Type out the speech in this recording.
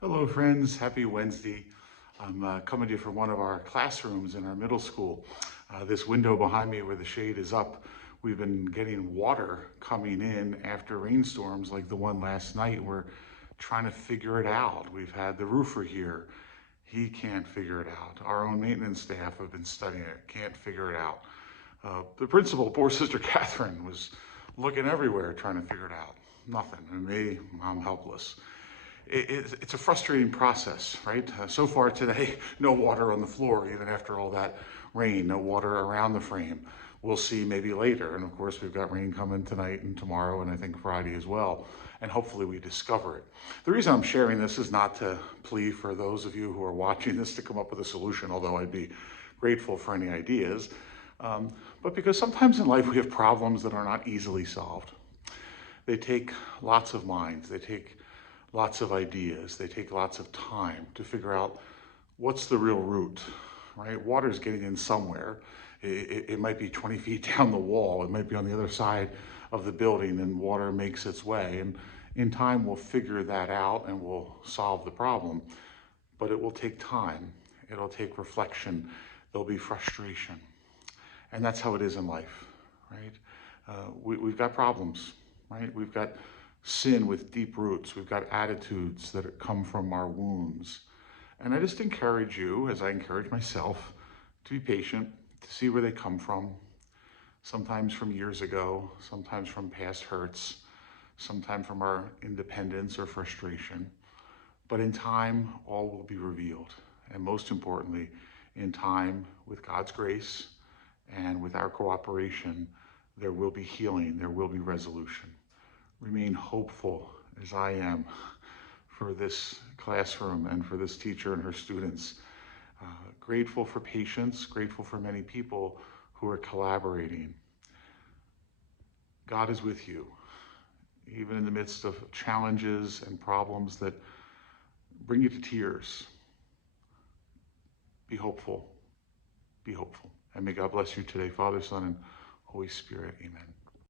Hello friends, happy Wednesday. I'm coming to you from one of our classrooms in our middle school. This window behind me where the shade is up, we've been getting water coming in after rainstorms like the one last night. We're trying to figure it out. We've had the roofer here. He can't figure it out. Our own maintenance staff have been studying it, can't figure it out. The principal, poor Sister Catherine, was looking everywhere trying to figure it out. Nothing. And me, I'm helpless. It's a frustrating process, right? So far today, no water on the floor, even after all that rain, no water around the frame. We'll see maybe later. And of course, we've got rain coming tonight and tomorrow, and I think Friday as well. And hopefully we discover it. The reason I'm sharing this is not to plea for those of you who are watching this to come up with a solution, although I'd be grateful for any ideas. But because sometimes in life we have problems that are not easily solved. They take lots of minds, they take lots of ideas, they take lots of time to figure out what's the real route, right? Water's getting in somewhere. It might be 20 feet down the wall, it might be on the other side of the building, and water makes its way. And in time, we'll figure that out and we'll solve the problem. But it will take time, it'll take reflection, there'll be frustration. And that's how it is in life, right? We've got problems, right? We've got sin with deep roots. We've got attitudes that come from our wounds. And I just encourage you, as I encourage myself, to be patient, to see where they come from. Sometimes from years ago, sometimes from past hurts, sometimes from our independence or frustration. But in time, all will be revealed. And most importantly, in time, with God's grace and with our cooperation, there will be healing, there will be resolution. Remain hopeful as I am for this classroom and for this teacher and her students. Grateful for patience, grateful for many people who are collaborating. God is with you, even in the midst of challenges and problems that bring you to tears. Be hopeful, be hopeful. And may God bless you today, Father, Son, and Holy Spirit. Amen.